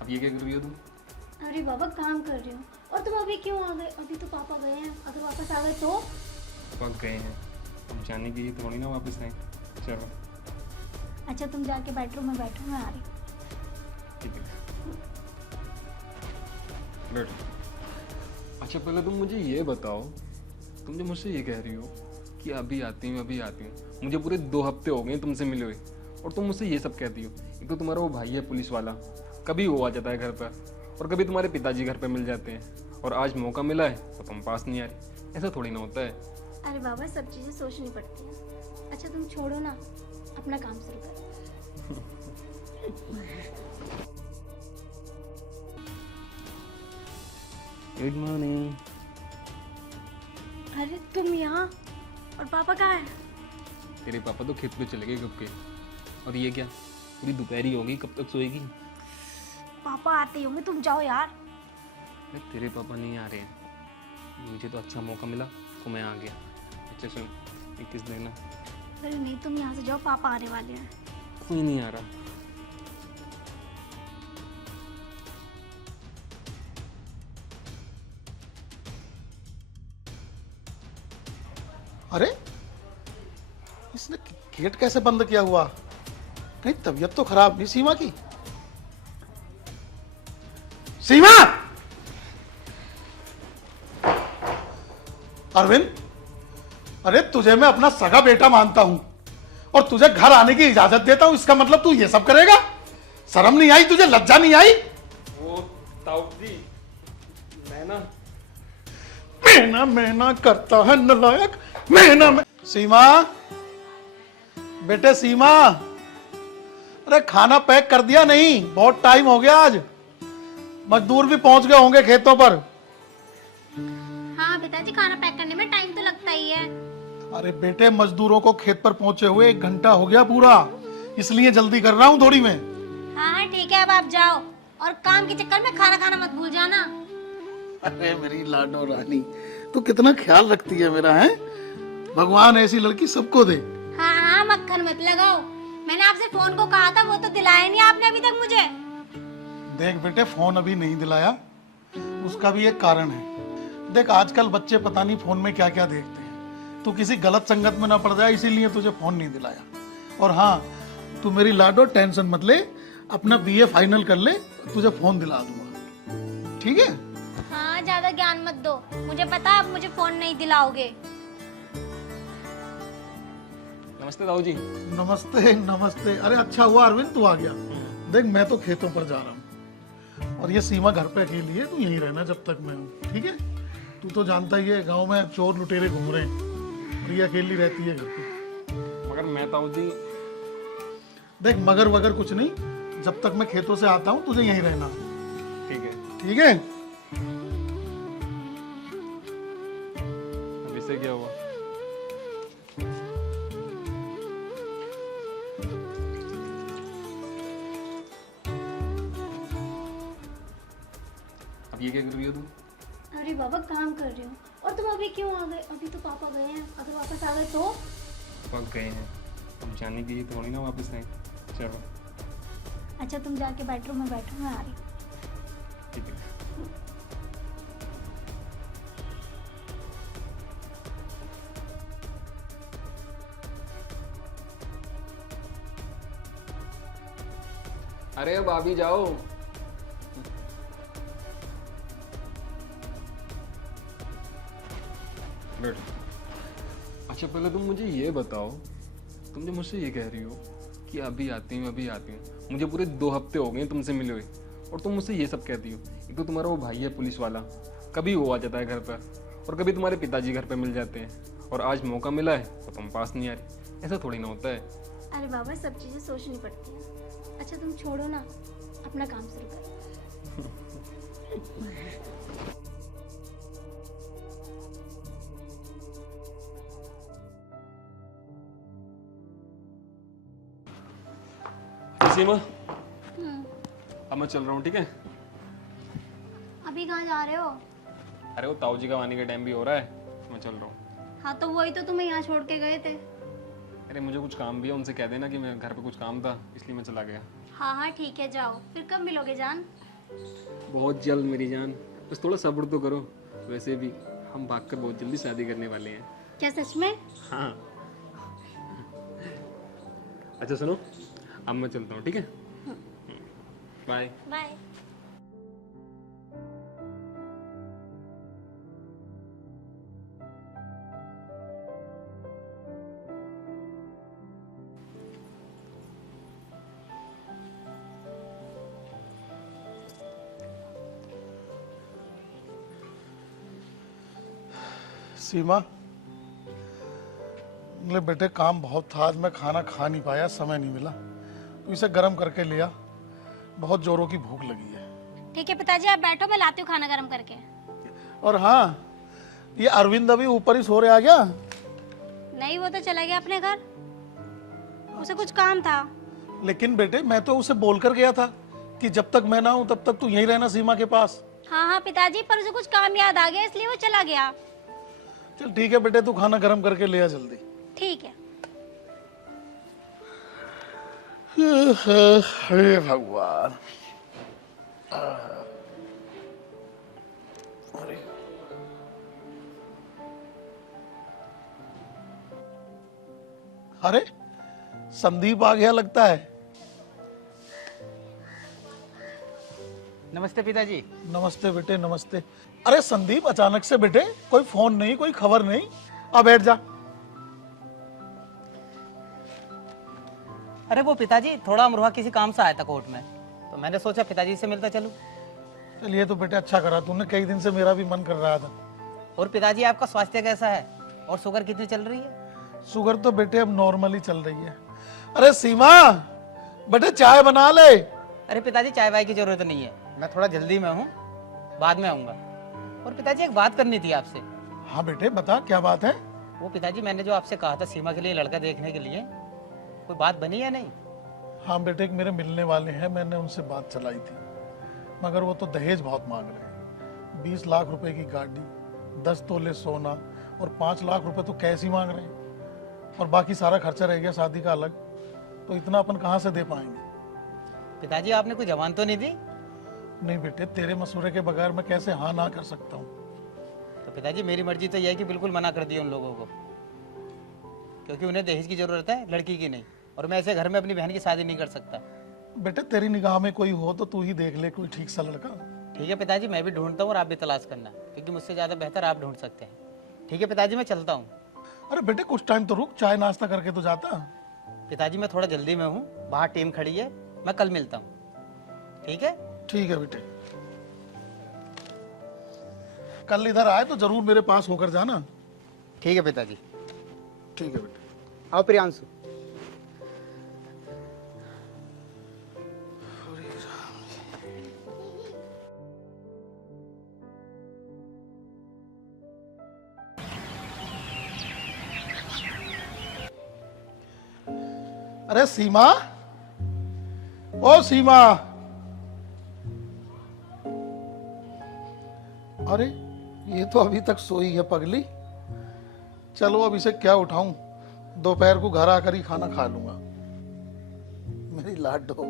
अब ये क्या कर रही हो तुम? अरे बाबा काम कर रही हूँ। और तुम अभी क्यों आ गए? अभी तो पापा गए हैं, अगर वापस आ गए तो? पक गए हैं, हम जाने के लिए थोड़ी ना वापस आए। चलो अच्छा तुम जाके बेडरूम में बैठो, मैं आ रही हूँ। ठीक है, बैठो। अच्छा पहले तुम मुझे ये बताओ, तुम जो मुझसे ये कह रही हो कि अभी आती हूँ अभी आती हूँ, मुझे पूरे 2 हफ्ते हो गए तुमसे मिले हुए और तुम मुझसे ये सब कहती हो। एक तो तुम्हारा वो भाई है पुलिस वाला, कभी वो आ जाता है घर पर, और कभी तुम्हारे पिताजी घर पे मिल जाते हैं, और आज मौका मिला है तो तुम पास नहीं आ रही। ऐसा थोड़ी ना होता है। अरे बाबा सब चीज़ें सोचनी पड़ती हैं। अच्छा तुम छोड़ो ना, अपना काम शुरू करो। Good morning. अरे तुम यहाँ, और पापा कहाँ है? तेरे पापा तो खेत पे चले गए कब के। और ये क्या, पूरी दोपहरी होगी, कब तक सोएगी? पापा आते ही होंगे, तुम जाओ यार। अरे तेरे पापा नहीं आ रहे हैं, मुझे तो अच्छा मौका मिला तो मैं आ गया। अच्छा सुन, एक किस देना। अरे नहीं तुम यहाँ से जाओ, पापा आने वाले हैं। कोई नहीं आ रहा। अरे इसने गेट कैसे बंद किया हुआ? कहीं तबीयत तो खराब नहीं सीमा की? सीमा! अरविंद, अरे तुझे मैं अपना सगा बेटा मानता हूं और तुझे घर आने की इजाजत देता हूं, इसका मतलब तू ये सब करेगा? शर्म नहीं आई तुझे? लज्जा नहीं आई? वो ताऊ जी, मैं ना करता है नालायक। मैं सीमा, बेटे सीमा, अरे खाना पैक कर दिया? नहीं, बहुत टाइम हो गया आज। मजदूर भी पहुंच गए होंगे खेतों पर। हाँ पिताजी, खाना पैक करने में टाइम तो लगता ही है। अरे बेटे, मजदूरों को खेत पर पहुंचे हुए 1 घंटा हो गया पूरा, इसलिए जल्दी कर रहा हूं थोड़ी मैं। हाँ हाँ ठीक है, अब आप जाओ, और काम के चक्कर में खाना खाना मत भूल जाना। अरे मेरी लाडो रानी, तू कितना ख्याल रखती है मेरा, है? भगवान ऐसी लड़की सबको दे। हाँ हाँ मक्खन मत लगाओ, मैंने आपसे फोन को कहा था, वो तो दिलाया नहीं आपने अभी तक मुझे। देख बेटे, फोन अभी नहीं दिलाया, उसका भी एक कारण है। देख आजकल बच्चे पता नहीं फोन में क्या क्या देखते हैं, तू किसी गलत संगत में ना पड़ जाए, इसीलिए तुझे फोन नहीं दिलाया। और हाँ, तू मेरी लाडो टेंशन मत ले, अपना बीए फाइनल कर ले, तुझे फोन दिला दूंगा, ठीक है? हाँ ज्यादा ज्ञान मत दो, मुझे पता आप मुझे फोन नहीं दिलाओगे। नमस्ते ताऊ जी। नमस्ते नमस्ते। अरे अच्छा हुआ अरविंद तू आ गया। देख मैं तो खेतों पर जा रहा हूँ और ये सीमा घर पे अकेली है, तू यहीं रहना जब तक मैं हूँ, ठीक है? तू तो जानता ही है गांव में चोर लुटेरे घूम रहे हैं और ये अकेली रहती है घर पे। मगर मैं ताऊ जी। देख मगर वगर कुछ नहीं, जब तक मैं खेतों से आता हूँ तुझे यहीं रहना, ठीक है। ठीक है? अब इससे क्या हुआ? अब ये क्या कर रही हो तुम? अरे बाबा काम कर रही हूँ। और तुम अभी क्यों आ गए? अभी तो पापा गए हैं, अगर वापस आ गए तो? पक गए हैं, हम जाने के लिए थोड़ी ना वापस आए। चलो अच्छा तुम जाके बेडरूम में बैठो, मैं आ रही हूँ। ठीक है। अरे अब आ भी जाओ। बैठो। अच्छा पहले तुम मुझे ये बताओ, तुम जो मुझसे ये कह रही हो कि अभी आती हूँ अभी आती हूँ, मुझे पूरे 2 हफ्ते हो गए तुमसे मिले हुए और तुम मुझसे ये सब कहती हो। एक तो तुम्हारा वो भाई है पुलिस वाला, कभी वो आ जाता है घर पर, और कभी तुम्हारे पिताजी घर पे मिल जाते हैं, और आज मौका मिला है तो तुम पास नहीं आ रही। ऐसा थोड़ी ना होता है। अरे बाबा सब चीजें सोचनी पड़ती हैं। अच्छा तुम छोड़ो ना, अपना काम शुरू करो। सीमा, अब मैं चल रहा हूँ, ठीक है? अभी कहाँ जा रहे हो? अरे वो ताऊ जी का आने का टाइम भी हो रहा है, मैं चल रहा हूँ। हाँ तो वही तो तुम्हें यहाँ छोड़ के गए थे। अरे मुझे कुछ काम भी है, उनसे कह देना कि मैं घर पे कुछ काम था, इसलिए मैं चला गया। हाँ हाँ ठीक है, जाओ। फिर कब मिलोगे जान? बहुत जल्द मेरी जान, बस थोड़ा सब्र तो करो। वैसे भी हम भागकर बहुत जल्दी शादी करने वाले हैं। क्या सच में? हाँ। अच्छा सुनो, अब मैं चलता हूँ, ठीक है? बाय। बाय। सीमा, मेरे बेटे काम बहुत था, आज मैं खाना खा नहीं पाया, समय नहीं मिला, तो इसे गर्म करके लिया। बहुत जोरों की भूख लगी है। ठीक है पिताजी, आप बैठो, मैं लाती हूँ खाना गर्म करके। और हाँ, ये अरविंद अभी ऊपर ही सो रहे आ गया? नहीं, वो तो चला गया अपने घर, उसे कुछ काम था। लेकिन बेटे मैं तो उसे बोलकर गया था कि जब तक मैं ना हूं तब तक तू यहीं रहना सीमा के पास। हाँ हाँ पिताजी, पर उसे कुछ काम याद आ गया इसलिए वो चला गया। चल ठीक है बेटे, तू खाना गर्म करके ले आ जल्दी। ठीक है। हे भगवान। अरे संदीप आ गया लगता है। नमस्ते पिताजी। नमस्ते बेटे, नमस्ते। अरे संदीप, अचानक से बेटे, कोई फोन नहीं, कोई खबर नहीं, अब बैठ जा। अरे वो पिताजी, थोड़ा अमरोहा किसी काम से आया था कोर्ट में, तो मैंने सोचा पिताजी से मिलता चलूं। चल ये तो बेटे अच्छा करा तूने, कई दिन से मेरा भी मन कर रहा था। और पिताजी आपका स्वास्थ्य कैसा है, और शुगर कितनी चल रही है? शुगर तो बेटे अब नॉर्मल ही चल रही है। अरे सीमा, बेटे चाय बना ले। अरे पिताजी, चाय वाय की जरूरत नहीं है, मैं थोड़ा जल्दी में हूँ, बाद में आऊंगा। और पिताजी एक बात करनी थी आपसे। हाँ बेटे बता, क्या बात है? वो पिताजी, मैंने जो आपसे कहा था सीमा के लिए लड़का देखने के लिए, कोई बात बनी है नहीं? हाँ बेटे, एक मेरे मिलने वाले हैं, मैंने उनसे बात चलाई थी, मगर वो तो दहेज बहुत मांग रहे हैं। 20 लाख रुपए की गाड़ी, 10 तोले सोना और 5 लाख रुपए तो कैश ही मांग रहे हैं, और बाकी सारा खर्चा रह गया शादी का अलग, तो इतना अपन कहाँ से दे पाएंगे? पिताजी आपने कोई जवान तो नहीं दी? नहीं बेटे, तेरे मशवरे के बगैर मैं कैसे हाँ ना कर सकता हूँ? तो पिताजी मेरी मर्जी तो यह है कि बिल्कुल मना कर दिया उन लोगों को, क्योंकि उन्हें दहेज की जरूरत है, लड़की की नहीं, और मैं ऐसे घर में अपनी बहन की शादी नहीं कर सकता। बेटे तेरी निगाह में कोई हो तो तू ही देख ले कोई ठीक सा लड़का। ठीक है पिताजी, मैं भी ढूंढता हूँ और आप भी तलाश करना, क्योंकि मुझसे ज़्यादा बेहतर आप ढूंढ सकते हैं। ठीक है पिताजी, मैं चलता हूँ। अरे बेटे कुछ टाइम तो रुक, चाय नाश्ता करके तो जाता। पिताजी मैं थोड़ा जल्दी में हूँ, बाहर टीम खड़ी है, मैं कल मिलता हूँ। ठीक है? ठीक है बेटे, कल इधर आए तो जरूर मेरे पास होकर जाना। ठीक है पिताजी। ठीक है बेटे। आओ प्रियांशु। अरे सीमा, ओ सीमा। अरे ये तो अभी तक सोई है पगली। चलो अब इसे क्या उठाऊं, दोपहर को घर आकर ही खाना खा लूंगा। मेरी लाडो।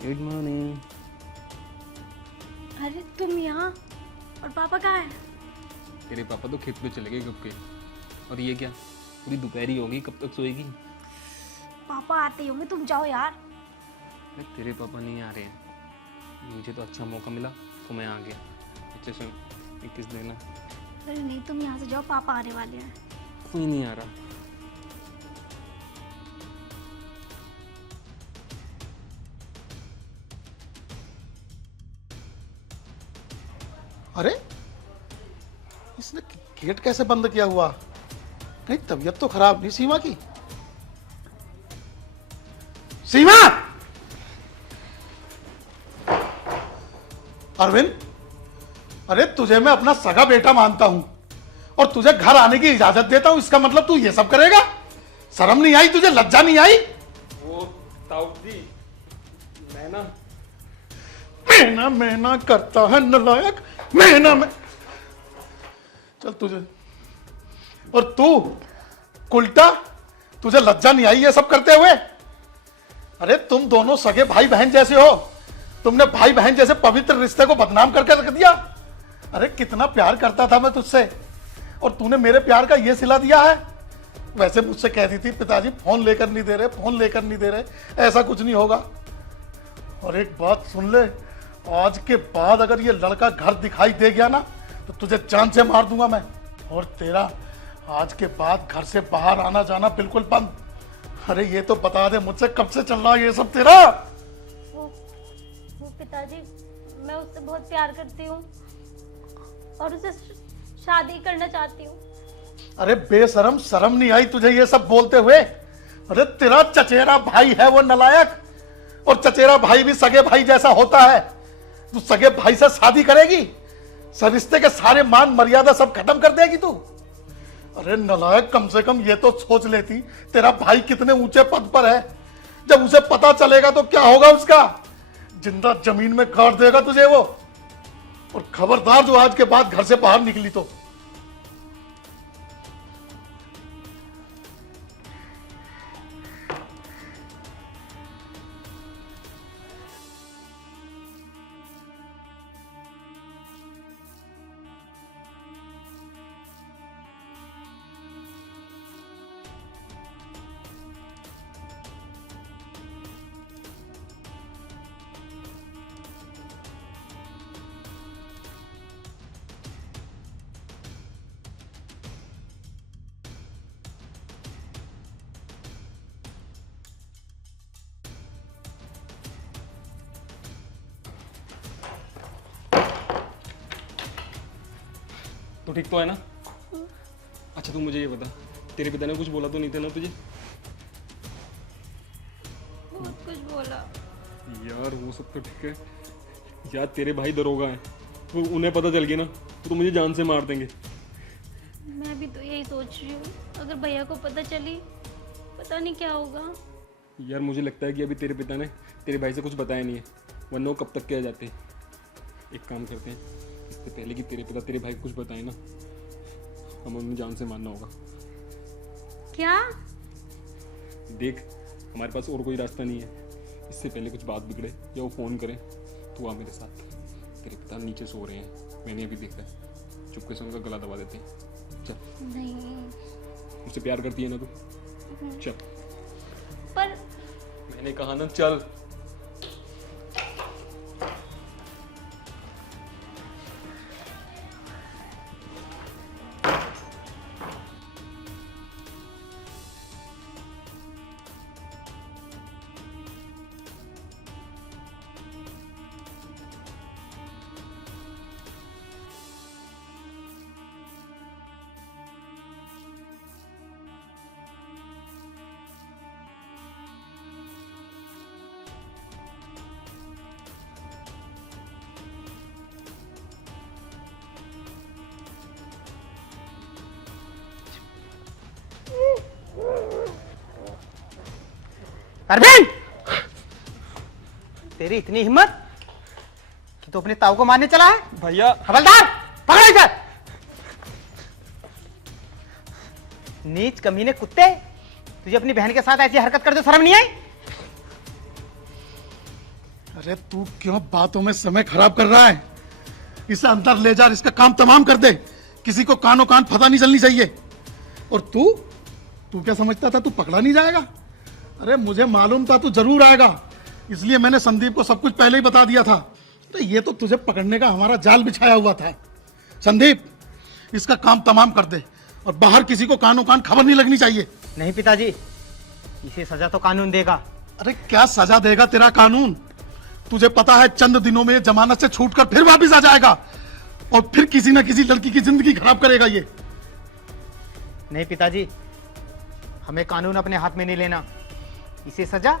Good morning. अरे तुम यहाँ, और पापा कहाँ है? तेरे पापा तो खेत पे चले गए कब के। और ये क्या, पूरी दोपहरी होगी, कब तक सोएगी? पापा आते ही होंगे, तुम जाओ यार। अरे तेरे पापा नहीं आ रहे हैं, मुझे तो अच्छा मौका मिला तो मैं आ गया। अच्छा सुन, एक किस देना। अरे नहीं, तुम यहाँ से जाओ, पापा आने वाले हैं। कोई नहीं आ रहा। अरे इसने गेट कैसे बंद किया हुआ? कहीं तबीयत तो खराब नहीं सीमा की? सीमा! अरविंद, अरे तुझे मैं अपना सगा बेटा मानता हूं और तुझे घर आने की इजाजत देता हूं, इसका मतलब तू ये सब करेगा? शर्म नहीं आई तुझे, लज्जा नहीं आई? ताऊ जी मैं ना मैं ना करता है नालायक, मैं चल तुझे। और तू उल्टा, तुझे लज्जा नहीं आई ये सब करते हुए? अरे तुम दोनों सगे भाई बहन जैसे हो, तुमने भाई बहन जैसे पवित्र रिश्ते को बदनाम करके रख दिया। अरे कितना प्यार करता था मैं तुझसे, और तूने मेरे प्यार का ये सिला दिया है। वैसे मुझसे कहती थी पिताजी फोन लेकर नहीं दे रहे, फोन लेकर नहीं दे रहे, ऐसा कुछ नहीं होगा। और एक बात सुन ले, आज के बाद अगर ये लड़का घर दिखाई दे गया ना तो तुझे जान से मार दूंगा मैं। और तेरा आज के बाद घर से बाहर आना जाना बिल्कुल बंद। अरे ये तो बता दे मुझसे कब से चल रहा है ये सब तेरा? वो पिताजी, मैं उससे बहुत प्यार करती हूँ और उसे शादी करना चाहती हूँ। अरे बेशरम, शर्म नहीं आई तुझे ये सब बोलते हुए? अरे तेरा चचेरा भाई है वो नालायक, और चचेरा भाई भी सगे भाई जैसा होता है। तू सगे भाई से शादी करेगी, रिश्ते के सारे मान मर्यादा सब खत्म कर देगी तू? अरे नालायक, कम से कम ये तो सोच लेती तेरा भाई कितने ऊंचे पद पर है। जब उसे पता चलेगा तो क्या होगा उसका? जिंदा जमीन में गाड़ देगा तुझे वो। और खबरदार जो आज के बाद घर से बाहर निकली तो। तो ठीक तो है ना? अच्छा तू मुझे ये बता, तेरे पिता ने कुछ बोला तो नहीं था ना तुझे? बहुत कुछ बोला। यार वो सब तो ठीक है यार, तेरे भाई दरोगा हैं, तो उन्हें पता चल गया ना तो मुझे जान से मार देंगे। मैं भी तो यही सोच रही हूँ, अगर भैया को पता चली पता नहीं क्या होगा। यार मुझे लगता है कि अभी तेरे पिता ने तेरे भाई से कुछ बताया नहीं है, वरना वो कब तक के आ जाते। एक काम करते हैं, इससे पहले कि तेरे पिता तेरे भाई को कुछ बताए ना, हमें उन्हें जान से मारना होगा। क्या? देख हमारे पास और कोई रास्ता नहीं है, इससे पहले कुछ बात बिगड़े या वो फ़ोन करें तो आ मेरे साथ। तेरे पिता नीचे सो रहे हैं, मैंने अभी देखा है, चुपके से उनका गला दबा देते हैं। चल। नहीं। मुझसे प्यार करती है ना तू? चल। पर मैंने कहा ना चल। अरविंद, तेरी इतनी हिम्मत कि तू अपने ताऊ को मारने चला है? भैया हवलदार, पकड़ो इसे। नीच कमीने कुत्ते, तुझे अपनी बहन के साथ ऐसी हरकत करते शर्म नहीं आई? अरे तू क्यों बातों में समय खराब कर रहा है? इसे अंदर ले जा, इसका काम तमाम कर दे। किसी को कानों कान पता नहीं चलनी चाहिए। और तू क्या समझता था तू पकड़ा नहीं जाएगा? अरे मुझे मालूम था तू जरूर आएगा, इसलिए मैंने संदीप को सब कुछ पहले ही बता दिया था। तो ये तो तुझे पकड़ने का हमारा जाल बिछाया हुआ था। संदीप, इसका काम तमाम कर दे और बाहर किसी को कानों कान खबर नहीं लगनी चाहिए। नहीं पिताजी, इसे सजा तो कानून देगा। अरे क्या सजा देगा तेरा कानून? तुझे पता है चंद दिनों में जमानत से छूटकर फिर वापस आ जाएगा और फिर किसी ना किसी लड़की की जिंदगी खराब करेगा ये। नहीं पिताजी, हमें कानून अपने हाथ में नहीं लेना, इसे सजा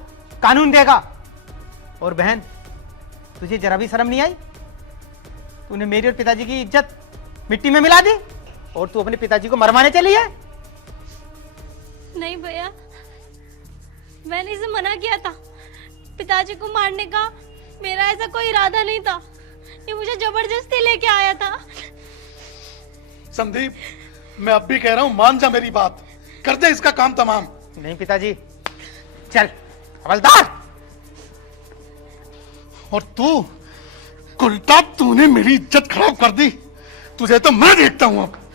कानून देगा। और बहन, तुझे जरा भी शर्म नहीं आई? तूने मेरी और पिताजी की इज्जत मिट्टी में मिला दी और तू अपने पिताजी को मरवाने चली है। नहीं भैया, मैंने इसे मना किया था पिताजी को मारने का मेरा ऐसा कोई इरादा नहीं था। ये मुझे जबरदस्ती लेके आया था। संदीप, मैं अब भी कह रहा हूं, मान जा मेरी बात, कर दे इसका काम तमाम। नहीं पिताजी, चल हवलदार। और तू, उल्टा तूने मेरी इज्जत खराब कर दी। तुझे तो मैं देखता हूं अब।